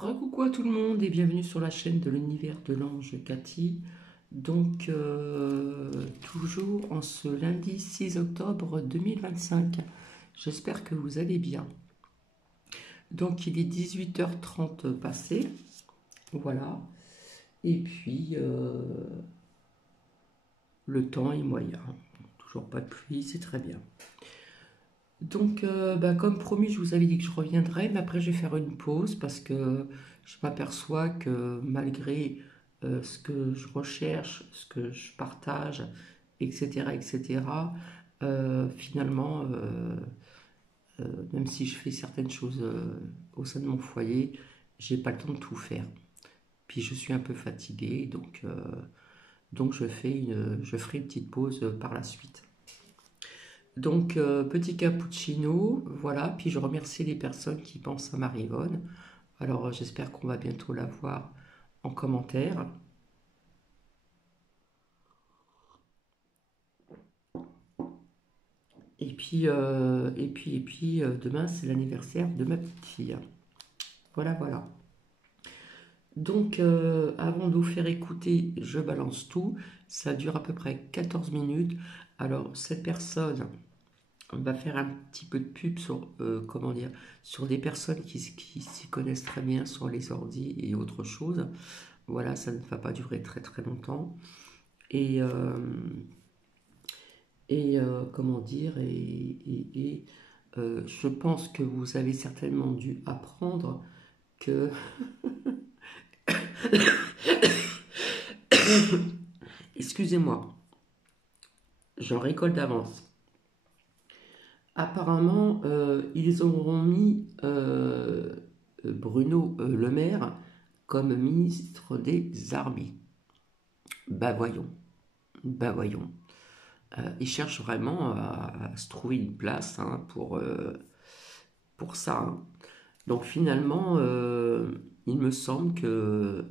Recoucou à tout le monde et bienvenue sur la chaîne de l'univers de l'ange Cathy. Donc, toujours en ce lundi 6 octobre 2025. J'espère que vous allez bien. Donc, il est 18h30 passé. Voilà. Et puis, le temps est moyen. Toujours pas de pluie, c'est très bien. Donc, comme promis, je vous avais dit que je reviendrais, mais après, je vais faire une pause parce que je m'aperçois que malgré ce que je recherche, ce que je partage, etc., etc., finalement, même si je fais certaines choses au sein de mon foyer, j'ai pas le temps de tout faire. Puis je suis un peu fatiguée, donc je ferai une petite pause par la suite. Donc, petit cappuccino, voilà. Puis je remercie les personnes qui pensent à Marie-Yvonne. Alors, j'espère qu'on va bientôt la voir en commentaire. Et puis, demain, c'est l'anniversaire de ma petite fille. Voilà, voilà. Donc, avant de vous faire écouter, je balance tout. Ça dure à peu près 14 minutes. Alors, cette personne, on va faire un petit peu de pub sur, comment dire, sur des personnes qui s'y connaissent très bien sur les ordis et autre chose. Voilà, ça ne va pas durer très très longtemps. Et, euh, comment dire, je pense que vous avez certainement dû apprendre que, excusez-moi, j'en récolte d'avance. Apparemment, ils auront mis Bruno Le Maire comme ministre des Armées. Bah voyons, bah voyons. Ils cherchent vraiment à se trouver une place hein, pour ça. Hein. Donc finalement, il me semble que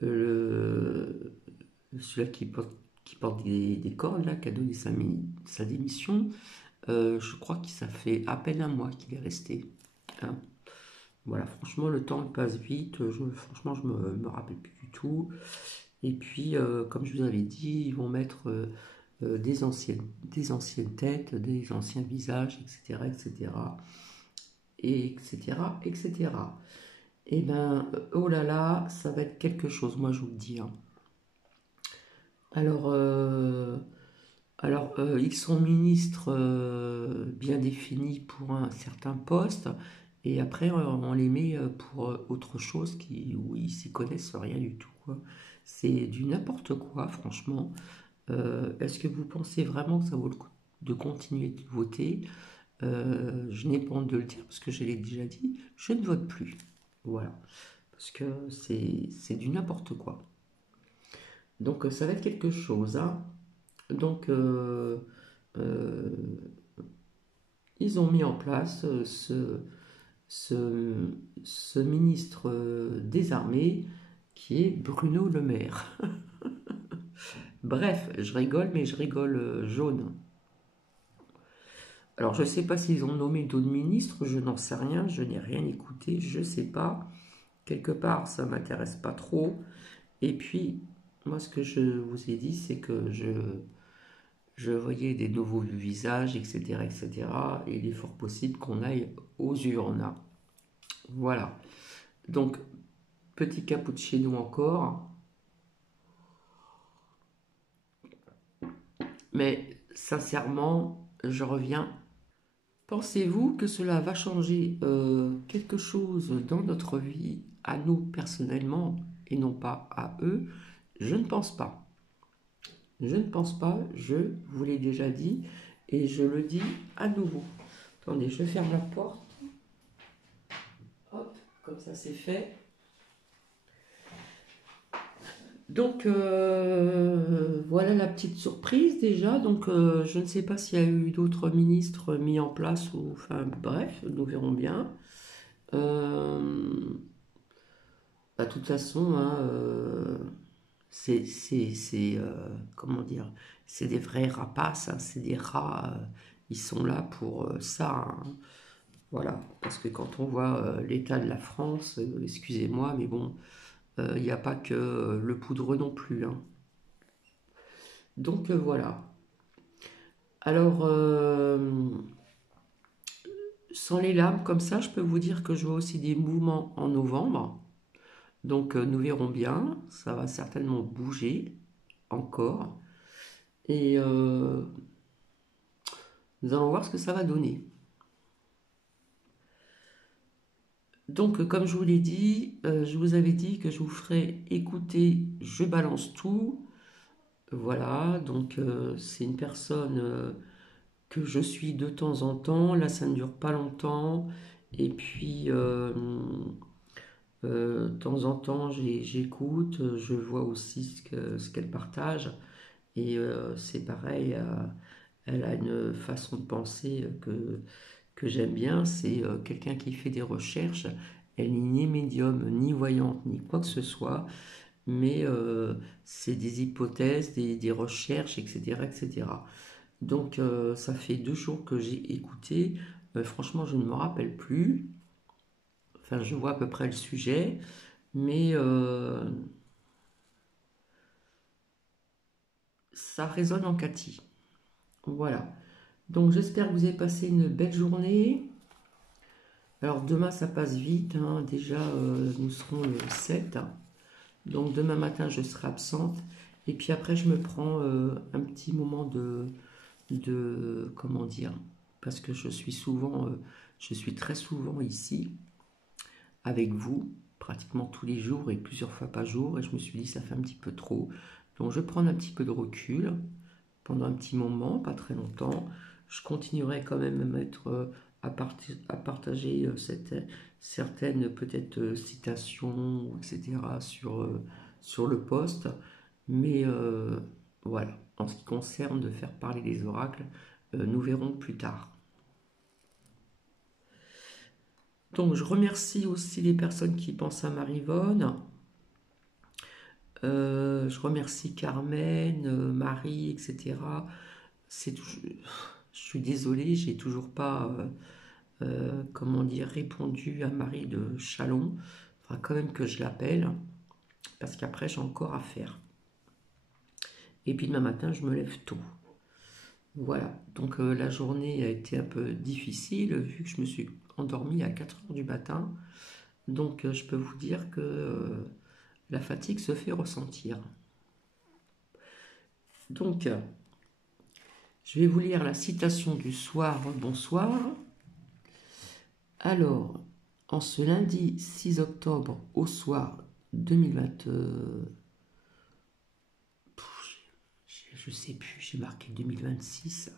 le, celui qui porte des cordes, là, qui a donné sa démission, je crois que ça fait à peine un mois qu'il est resté. Hein. Voilà, franchement, le temps passe vite. Franchement, je me rappelle plus du tout. Et puis, comme je vous avais dit, ils vont mettre des anciennes têtes, des anciens visages, etc., etc., etc., etc. Et ben, oh là là, ça va être quelque chose, moi je vous le dis. Hein. Alors, ils sont ministres bien définis pour un certain poste, et après on les met pour autre chose où ils s'y connaissent rien du tout. Quoi. C'est du n'importe quoi, franchement. Est-ce que vous pensez vraiment que ça vaut le coup de continuer de voter? Je n'ai pas honte de le dire parce que je l'ai déjà dit, je ne vote plus. Voilà. Parce que c'est du n'importe quoi. Donc ça va être quelque chose. Hein. Donc euh, ils ont mis en place ce, ce ministre des armées qui est Bruno Le Maire. Bref, je rigole, mais je rigole jaune. Alors, je ne sais pas s'ils ont nommé d'autres ministres, je n'en sais rien, je n'ai rien écouté, je ne sais pas. Quelque part, ça ne m'intéresse pas trop. Et puis, moi, ce que je vous ai dit, c'est que je voyais des nouveaux visages, etc., etc. Et il est fort possible qu'on aille aux urnes. Voilà. Donc, petit cappuccino encore. Mais sincèrement, je reviens. Pensez-vous que cela va changer quelque chose dans notre vie, à nous personnellement, et non pas à eux? Je ne pense pas. Je ne pense pas, je vous l'ai déjà dit, et je le dis à nouveau. Attendez, je ferme la porte. Hop, comme ça c'est fait. Donc voilà la petite surprise déjà. Donc je ne sais pas s'il y a eu d'autres ministres mis en place ou enfin bref, nous verrons bien. De toute façon, hein, comment dire, c'est des vrais rapaces, hein, c'est des rats. Ils sont là pour ça. Hein. Voilà, parce que quand on voit l'état de la France, excusez-moi, mais bon, il n'y a pas que le poudreux non plus, hein. Donc voilà. Alors, sans les lames, comme ça, je peux vous dire que je vois aussi des mouvements en novembre. Donc nous verrons bien, ça va certainement bouger encore. Et nous allons voir ce que ça va donner. Donc comme je vous l'ai dit, je vous avais dit que je vous ferai écouter Je balance tout. Voilà, donc c'est une personne que je suis de temps en temps. Là, ça ne dure pas longtemps. Et puis, de temps en temps, j'écoute, je vois aussi ce qu'elle partage. Et c'est pareil, elle a une façon de penser que j'aime bien. C'est quelqu'un qui fait des recherches. Elle n'est ni médium, ni voyante, ni quoi que ce soit. Mais c'est des hypothèses, des recherches, etc., etc. Donc ça fait 2 jours que j'ai écouté. Franchement, je ne me rappelle plus. Enfin, je vois à peu près le sujet, mais ça résonne en Cathy. Voilà. Donc j'espère que vous avez passé une belle journée. Alors demain, ça passe vite, hein. Déjà, nous serons le 7. Donc demain matin, je serai absente. Et puis après, je me prends un petit moment comment dire, parce que je suis très souvent ici avec vous, pratiquement tous les jours et plusieurs fois par jour, et je me suis dit ça fait un petit peu trop. Donc je vais prendre un petit peu de recul pendant un petit moment, pas très longtemps. Je continuerai quand même à mettre à partager certaines peut-être citations, etc. sur le poste, mais voilà, en ce qui concerne de faire parler les oracles, nous verrons plus tard. Donc je remercie aussi les personnes qui pensent à Marivonne. Je remercie Carmen, Marie, etc. Je suis désolée, j'ai toujours pas, comment dire, répondu à Marie de Chalon. Il faudra quand même que je l'appelle, parce qu'après j'ai encore à faire. Et puis demain matin, je me lève tôt. Voilà, donc la journée a été un peu difficile, vu que je me suis endormie à 4 heures du matin. Donc je peux vous dire que la fatigue se fait ressentir. Donc, je vais vous lire la citation du soir. Bonsoir. Alors, en ce lundi 6 octobre au soir 2020, je sais plus, j'ai marqué 2026.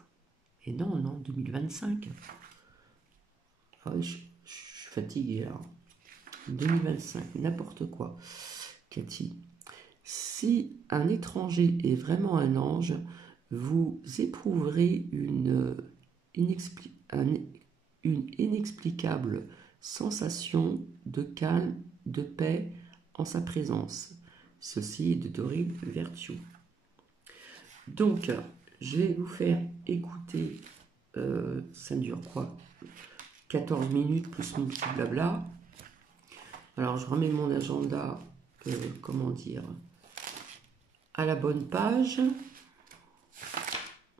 Et non, non, 2025. Ah oui, je suis fatigué là. 2025, n'importe quoi. Cathy. Si un étranger est vraiment un ange, vous éprouverez une inexplicable sensation de calme, de paix en sa présence. Ceci est de Doreen Virtue. Donc, je vais vous faire écouter, ça dure quoi, 14 minutes plus mon petit blabla. Alors, je remets mon agenda, comment dire, à la bonne page.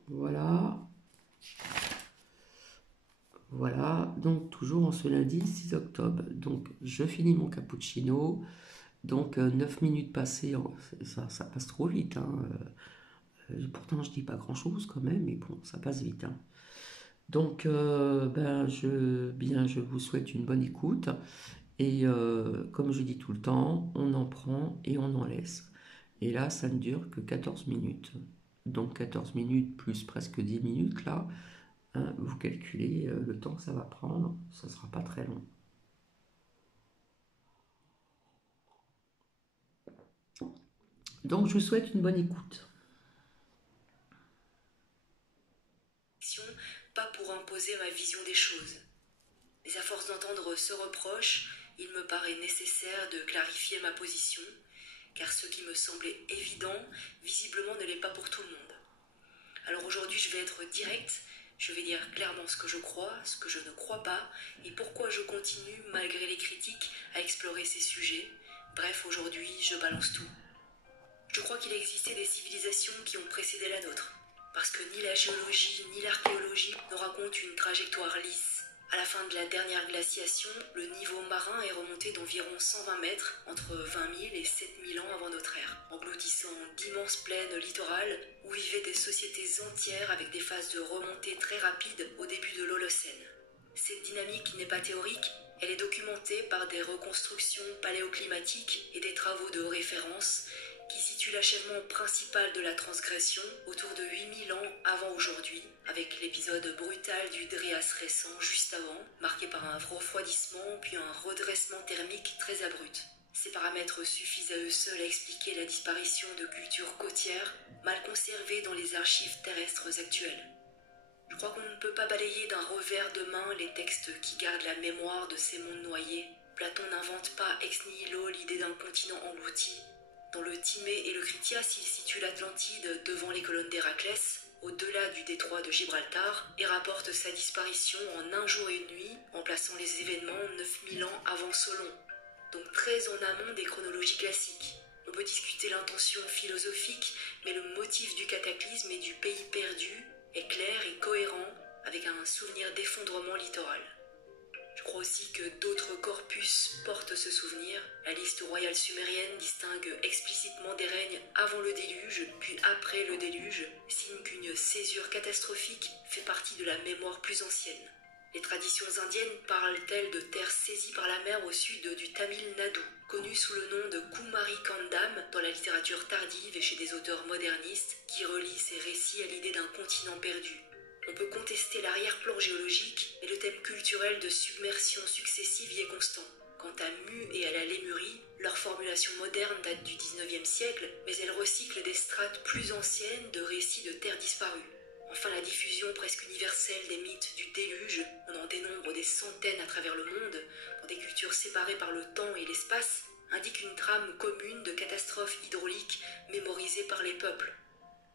Voilà. Voilà, donc toujours en ce lundi 6 octobre. Donc je finis mon cappuccino. Donc 9 minutes passées, ça passe trop vite, hein. Pourtant je dis pas grand-chose quand même, mais bon, ça passe vite, hein. Donc je vous souhaite une bonne écoute. Et comme je dis tout le temps, on en prend et on en laisse. Et là, ça ne dure que 14 minutes. Donc 14 minutes plus presque 10 minutes là. Hein, vous calculez le temps que ça va prendre, ça ne sera pas très long. Donc je vous souhaite une bonne écoute. Pas pour imposer ma vision des choses. Mais à force d'entendre ce reproche, il me paraît nécessaire de clarifier ma position, car ce qui me semblait évident, visiblement ne l'est pas pour tout le monde. Alors aujourd'hui, je vais être directe, Je vais dire clairement ce que je crois, ce que je ne crois pas, et pourquoi je continue, malgré les critiques, à explorer ces sujets. Bref, aujourd'hui, je balance tout. Je crois qu'il existait des civilisations qui ont précédé la nôtre, parce que ni la géologie ni l'archéologie ne racontent une trajectoire lisse. À la fin de la dernière glaciation, le niveau marin est remonté d'environ 120 mètres, entre 20 000 et 7 000 ans avant notre ère, engloutissant d'immenses plaines littorales où vivaient des sociétés entières avec des phases de remontée très rapides au début de l'Holocène. Cette dynamique n'est pas théorique, elle est documentée par des reconstructions paléoclimatiques et des travaux de référence qui situent l'achèvement principal de la transgression autour de 8000 ans avant aujourd'hui, avec l'épisode brutal du Dréas récent juste avant, marqué par un refroidissement puis un redressement thermique très abrupt. Ces paramètres suffisent à eux seuls à expliquer la disparition de cultures côtières mal conservées dans les archives terrestres actuelles. Je crois qu'on ne peut pas balayer d'un revers de main les textes qui gardent la mémoire de ces mondes noyés. Platon n'invente pas ex nihilo l'idée d'un continent englouti. Dans le Timée et le Critias, il situe l'Atlantide devant les colonnes d'Héraclès, au-delà du détroit de Gibraltar, et rapporte sa disparition en un jour et une nuit, en plaçant les événements 9000 ans avant Solon, donc très en amont des chronologies classiques. On peut discuter l'intention philosophique, mais le motif du cataclysme et du pays perdu est clair et cohérent avec un souvenir d'effondrement littoral. Je crois aussi que d'autres corpus portent ce souvenir. La liste royale sumérienne distingue explicitement des règnes avant le déluge, puis après le déluge, signe qu'une césure catastrophique fait partie de la mémoire plus ancienne. Les traditions indiennes parlent-elles de terres saisies par la mer au sud du Tamil Nadu, connu sous le nom de Kumari Kandam dans la littérature tardive et chez des auteurs modernistes qui relient ces récits à l'idée d'un continent perdu. On peut contester l'arrière-plan géologique, mais le thème culturel de submersion successive y est constant. Quant à Mu et à la Lémurie, leur formulation moderne date du XIXe siècle, mais elle recycle des strates plus anciennes de récits de terres disparues. Enfin, la diffusion presque universelle des mythes du déluge, on en dénombre des centaines à travers le monde, dans des cultures séparées par le temps et l'espace, indique une trame commune de catastrophes hydrauliques mémorisées par les peuples.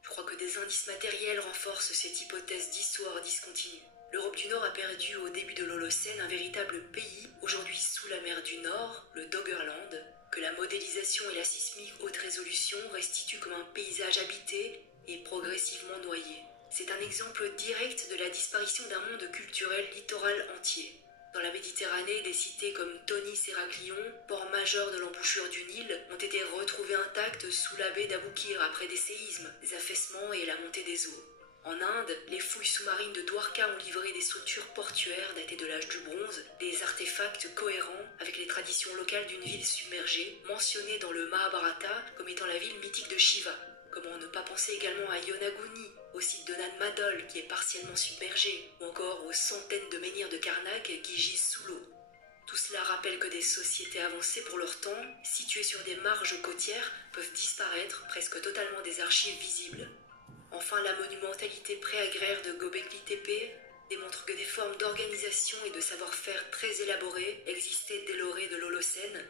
Je crois que des indices matériels renforcent cette hypothèse d'histoire discontinue. L'Europe du Nord a perdu au début de l'Holocène un véritable pays, aujourd'hui sous la mer du Nord, le Doggerland, que la modélisation et la sismique haute résolution restituent comme un paysage habité et progressivement noyé. C'est un exemple direct de la disparition d'un monde culturel littoral entier. Dans la Méditerranée, des cités comme Tonis et Héraclion, port majeur de l'embouchure du Nil, ont été retrouvées intactes sous la baie d'Aboukir après des séismes, des affaissements et la montée des eaux. En Inde, les fouilles sous-marines de Dwarka ont livré des structures portuaires datées de l'âge du bronze, des artefacts cohérents avec les traditions locales d'une ville submergée, mentionnée dans le Mahabharata comme étant la ville mythique de Shiva. Comment ne pas penser également à Yonaguni, au site de Nan Madol qui est partiellement submergé, ou encore aux centaines de menhirs de Karnak qui gisent sous l'eau. Tout cela rappelle que des sociétés avancées pour leur temps, situées sur des marges côtières, peuvent disparaître presque totalement des archives visibles. Enfin, la monumentalité pré-agraire de Göbekli Tepe démontre que des formes d'organisation et de savoir-faire très élaborées existaient dès l'orée de l'Holocène,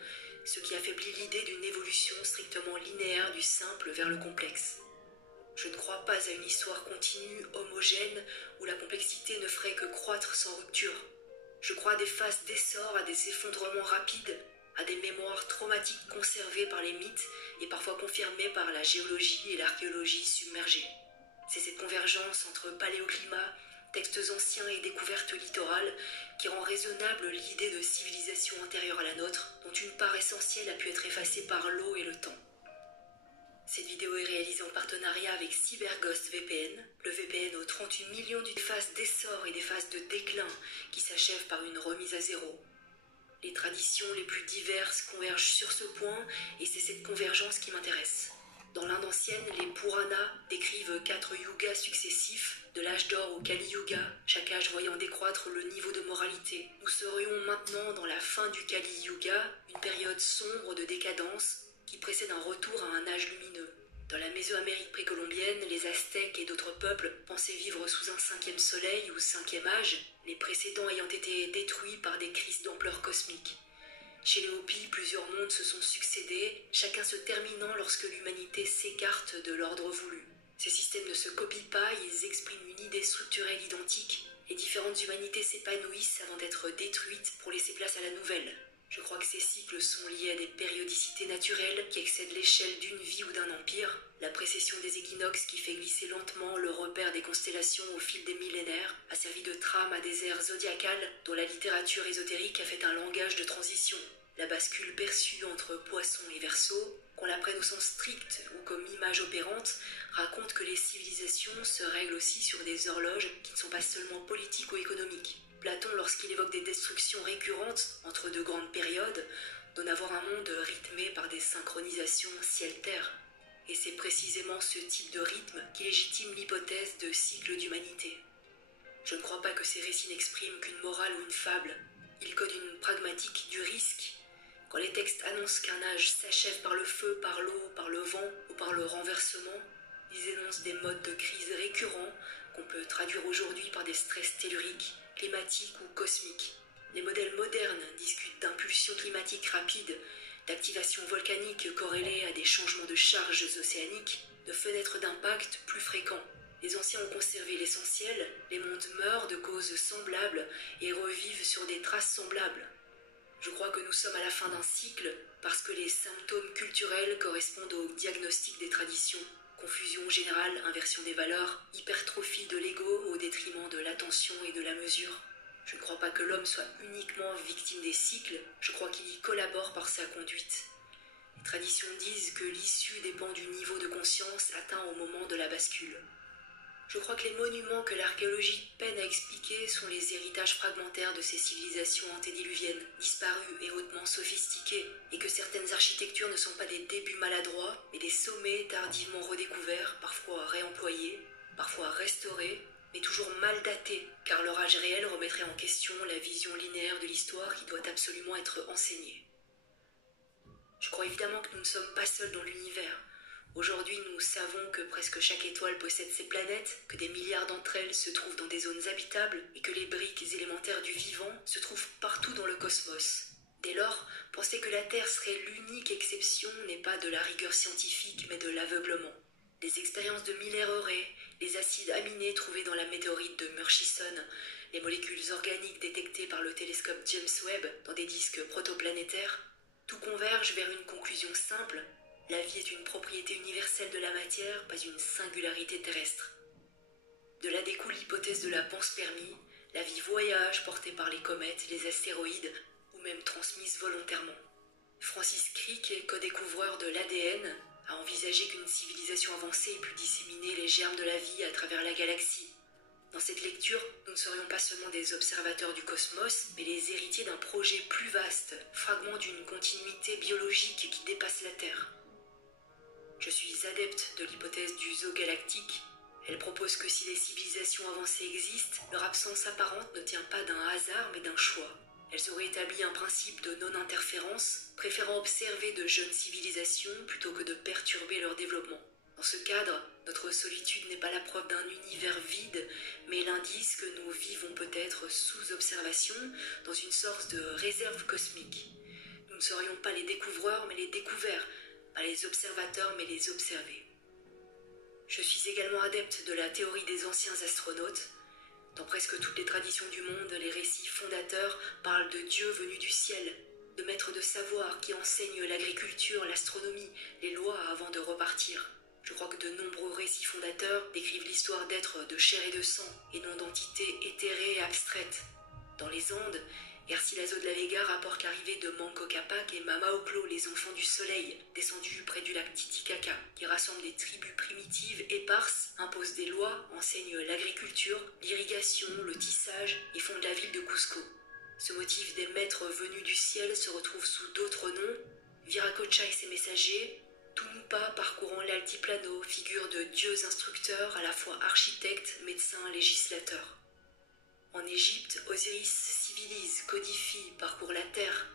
ce qui affaiblit l'idée d'une évolution strictement linéaire du simple vers le complexe. Je ne crois pas à une histoire continue, homogène, où la complexité ne ferait que croître sans rupture. Je crois à des phases d'essor, à des effondrements rapides, à des mémoires traumatiques conservées par les mythes et parfois confirmées par la géologie et l'archéologie submergées. C'est cette convergence entre paléoclimat, textes anciens et découvertes littorales qui rend raisonnable l'idée de civilisation antérieure à la nôtre, dont une part essentielle a pu être effacée par l'eau et le temps. Cette vidéo est réalisée en partenariat avec CyberGhost VPN, le VPN aux 38 millions d'une phase d'essor et des phases de déclin qui s'achèvent par une remise à zéro. Les traditions les plus diverses convergent sur ce point et c'est cette convergence qui m'intéresse. Dans l'Inde ancienne, les Puranas décrivent 4 yugas successifs, de l'âge d'or au Kali Yuga, chaque âge voyant décroître le niveau de moralité. Nous serions maintenant dans la fin du Kali Yuga, une période sombre de décadence qui précède un retour à un âge lumineux. Dans la Mésoamérique précolombienne, les Aztèques et d'autres peuples pensaient vivre sous un 5e soleil ou 5e âge, les précédents ayant été détruits par des crises d'ampleur cosmique. Chez les Hopis, plusieurs mondes se sont succédés, chacun se terminant lorsque l'humanité s'écarte de l'ordre voulu. Ces systèmes ne se copient pas, ils expriment une idée structurelle identique. Les différentes humanités s'épanouissent avant d'être détruites pour laisser place à la nouvelle. Je crois que ces cycles sont liés à des périodicités naturelles qui excèdent l'échelle d'une vie ou d'un empire. La précession des équinoxes qui fait glisser lentement le repère des constellations au fil des millénaires a servi de trame à des ères zodiacales dont la littérature ésotérique a fait un langage de transition. La bascule perçue entre Poisson et Verseau, qu'on la prenne au sens strict ou comme image opérante, raconte que les civilisations se règlent aussi sur des horloges qui ne sont pas seulement politiques ou économiques. Platon, lorsqu'il évoque des destructions récurrentes entre deux grandes périodes, donne à voir un monde rythmé par des synchronisations ciel-terre. Et c'est précisément ce type de rythme qui légitime l'hypothèse de cycle d'humanité. Je ne crois pas que ces récits n'expriment qu'une morale ou une fable. Ils codent une pragmatique du risque. Quand les textes annoncent qu'un âge s'achève par le feu, par l'eau, par le vent ou par le renversement, ils énoncent des modes de crise récurrents qu'on peut traduire aujourd'hui par des stress telluriques, climatiques ou cosmiques. Les modèles modernes discutent d'impulsions climatiques rapides, d'activations volcaniques corrélées à des changements de charges océaniques, de fenêtres d'impact plus fréquents. Les anciens ont conservé l'essentiel, les mondes meurent de causes semblables et revivent sur des traces semblables. Je crois que nous sommes à la fin d'un cycle parce que les symptômes culturels correspondent au diagnostic des traditions. Confusion générale, inversion des valeurs, hypertrophie de l'ego au détriment de l'attention et de la mesure. Je ne crois pas que l'homme soit uniquement victime des cycles, je crois qu'il y collabore par sa conduite. Les traditions disent que l'issue dépend du niveau de conscience atteint au moment de la bascule. Je crois que les monuments que l'archéologie peine à expliquer sont les héritages fragmentaires de ces civilisations antédiluviennes, disparues et hautement sophistiquées, et que certaines architectures ne sont pas des débuts maladroits, mais des sommets tardivement redécouverts, parfois réemployés, parfois restaurés, mais toujours mal datés, car leur âge réel remettrait en question la vision linéaire de l'histoire qui doit absolument être enseignée. Je crois évidemment que nous ne sommes pas seuls dans l'univers. Aujourd'hui, nous savons que presque chaque étoile possède ses planètes, que des milliards d'entre elles se trouvent dans des zones habitables et que les briques élémentaires du vivant se trouvent partout dans le cosmos. Dès lors, penser que la Terre serait l'unique exception n'est pas de la rigueur scientifique mais de l'aveuglement. Les expériences de Miller-Urey, les acides aminés trouvés dans la météorite de Murchison, les molécules organiques détectées par le télescope James Webb dans des disques protoplanétaires, tout converge vers une conclusion simple. La vie est une propriété universelle de la matière, pas une singularité terrestre. De là découle l'hypothèse de la panspermie, la vie voyage portée par les comètes, les astéroïdes, ou même transmise volontairement. Francis Crick, co-découvreur de l'ADN, a envisagé qu'une civilisation avancée ait pu disséminer les germes de la vie à travers la galaxie. Dans cette lecture, nous ne serions pas seulement des observateurs du cosmos, mais les héritiers d'un projet plus vaste, fragment d'une continuité biologique qui dépasse la Terre. Je suis adepte de l'hypothèse du zoo galactique. Elle propose que si les civilisations avancées existent, leur absence apparente ne tient pas d'un hasard mais d'un choix. Elles auraient établi un principe de non-interférence, préférant observer de jeunes civilisations plutôt que de perturber leur développement. Dans ce cadre, notre solitude n'est pas la preuve d'un univers vide, mais l'indice que nous vivons peut-être sous observation dans une sorte de réserve cosmique. Nous ne serions pas les découvreurs mais les découverts, pas les observateurs mais les observés. Je suis également adepte de la théorie des anciens astronautes. Dans presque toutes les traditions du monde, les récits fondateurs parlent de dieux venus du ciel, de maîtres de savoir qui enseignent l'agriculture, l'astronomie, les lois avant de repartir. Je crois que de nombreux récits fondateurs décrivent l'histoire d'êtres de chair et de sang, et non d'entités éthérées et abstraites. Dans les Andes, Garcilaso de la Vega rapporte l'arrivée de Manco Cápac et Mama Ocllo, les enfants du soleil, descendus près du lac Titicaca, qui rassemblent des tribus primitives éparses, imposent des lois, enseignent l'agriculture, l'irrigation, le tissage et fondent la ville de Cusco. Ce motif des maîtres venus du ciel se retrouve sous d'autres noms, Viracocha et ses messagers, Tumpa parcourant l'altiplano, figure de dieux instructeurs, à la fois architectes, médecins, législateurs. En Égypte, Osiris civilise, codifie, parcourt la terre.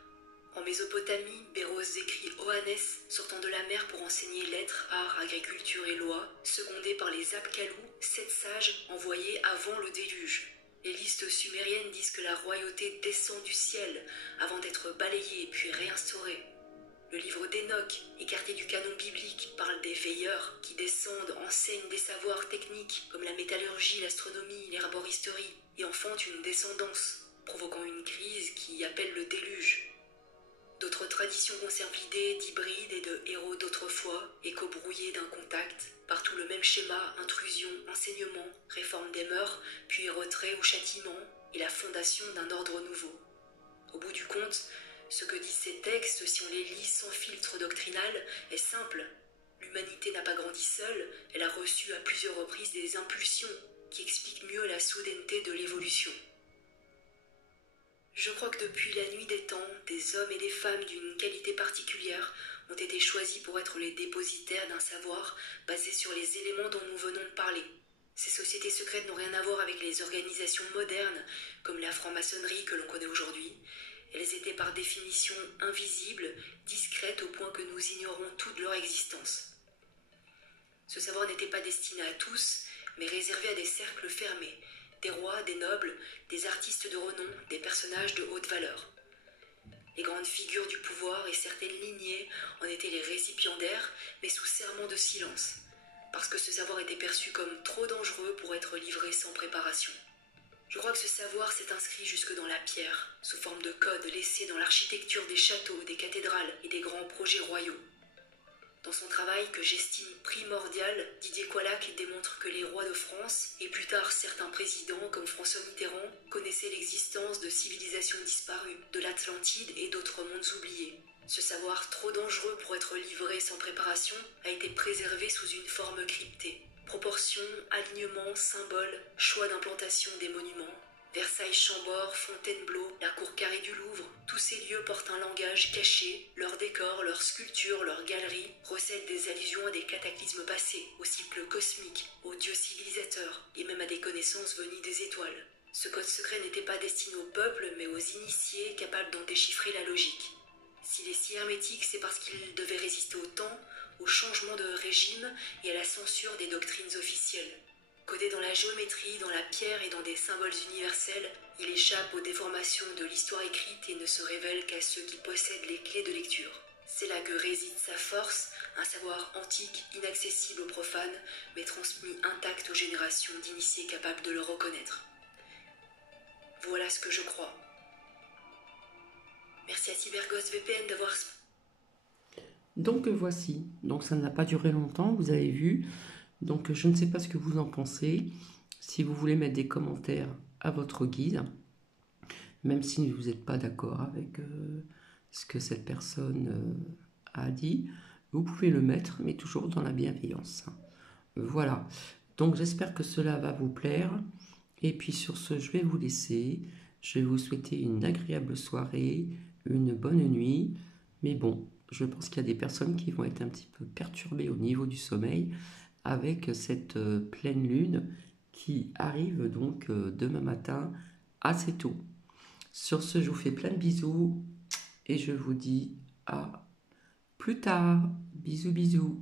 En Mésopotamie, Béros écrit Oannes, sortant de la mer pour enseigner lettres, arts, agriculture et lois, secondé par les Apkalou, 7 sages envoyés avant le déluge. Les listes sumériennes disent que la royauté descend du ciel avant d'être balayée puis réinstaurée. Le livre d'Enoch, écarté du canon biblique, parle des veilleurs qui descendent, enseignent des savoirs techniques comme la métallurgie, l'astronomie, l'herboristerie, et enfantent une descendance, provoquant une crise qui appelle le déluge. D'autres traditions conservent l'idée d'hybrides et de héros d'autrefois, écho brouillé d'un contact, partout le même schéma, intrusion, enseignement, réforme des mœurs, puis retrait ou châtiment, et la fondation d'un ordre nouveau. Au bout du compte, ce que disent ces textes, si on les lit sans filtre doctrinal, est simple. L'humanité n'a pas grandi seule, elle a reçu à plusieurs reprises des impulsions qui expliquent mieux la soudaineté de l'évolution. Je crois que depuis la nuit des temps, des hommes et des femmes d'une qualité particulière ont été choisis pour être les dépositaires d'un savoir basé sur les éléments dont nous venons de parler. Ces sociétés secrètes n'ont rien à voir avec les organisations modernes, comme la franc-maçonnerie que l'on connaît aujourd'hui. Elles étaient par définition invisibles, discrètes au point que nous ignorons toute leur existence. Ce savoir n'était pas destiné à tous, mais réservé à des cercles fermés, des rois, des nobles, des artistes de renom, des personnages de haute valeur. Les grandes figures du pouvoir et certaines lignées en étaient les récipiendaires, mais sous serment de silence, parce que ce savoir était perçu comme trop dangereux pour être livré sans préparation. Je crois que ce savoir s'est inscrit jusque dans la pierre, sous forme de code laissé dans l'architecture des châteaux, des cathédrales et des grands projets royaux. Dans son travail que j'estime primordial, Didier Coillac démontre que les rois de France, et plus tard certains présidents comme François Mitterrand, connaissaient l'existence de civilisations disparues, de l'Atlantide et d'autres mondes oubliés. Ce savoir trop dangereux pour être livré sans préparation a été préservé sous une forme cryptée. Proportions, alignements, symboles, choix d'implantation des monuments. Versailles-Chambord, Fontainebleau, la cour carrée du Louvre, tous ces lieux portent un langage caché, leurs décors, leurs sculptures, leurs galeries recèlent des allusions à des cataclysmes passés, aux cycles cosmiques, aux dieux civilisateurs, et même à des connaissances venues des étoiles. Ce code secret n'était pas destiné au peuple, mais aux initiés capables d'en déchiffrer la logique. S'il est si hermétique, c'est parce qu'il devait résister au temps, au changement de régime et à la censure des doctrines officielles. Codé dans la géométrie, dans la pierre et dans des symboles universels, il échappe aux déformations de l'histoire écrite et ne se révèle qu'à ceux qui possèdent les clés de lecture. C'est là que réside sa force, un savoir antique, inaccessible aux profanes, mais transmis intact aux générations d'initiés capables de le reconnaître. Voilà ce que je crois. Merci à CyberGhost VPN d'avoir... Donc voici, donc ça n'a pas duré longtemps, vous avez vu. Donc je ne sais pas ce que vous en pensez. Si vous voulez mettre des commentaires à votre guise, même si vous n'êtes pas d'accord avec ce que cette personne a dit, vous pouvez le mettre, mais toujours dans la bienveillance. Voilà, donc j'espère que cela va vous plaire. Et puis sur ce, je vais vous laisser. Je vais vous souhaiter une agréable soirée, une bonne nuit. Mais bon, je pense qu'il y a des personnes qui vont être un petit peu perturbées au niveau du sommeil avec cette pleine lune qui arrive donc demain matin assez tôt. Sur ce, je vous fais plein de bisous et je vous dis à plus tard. Bisous, bisous.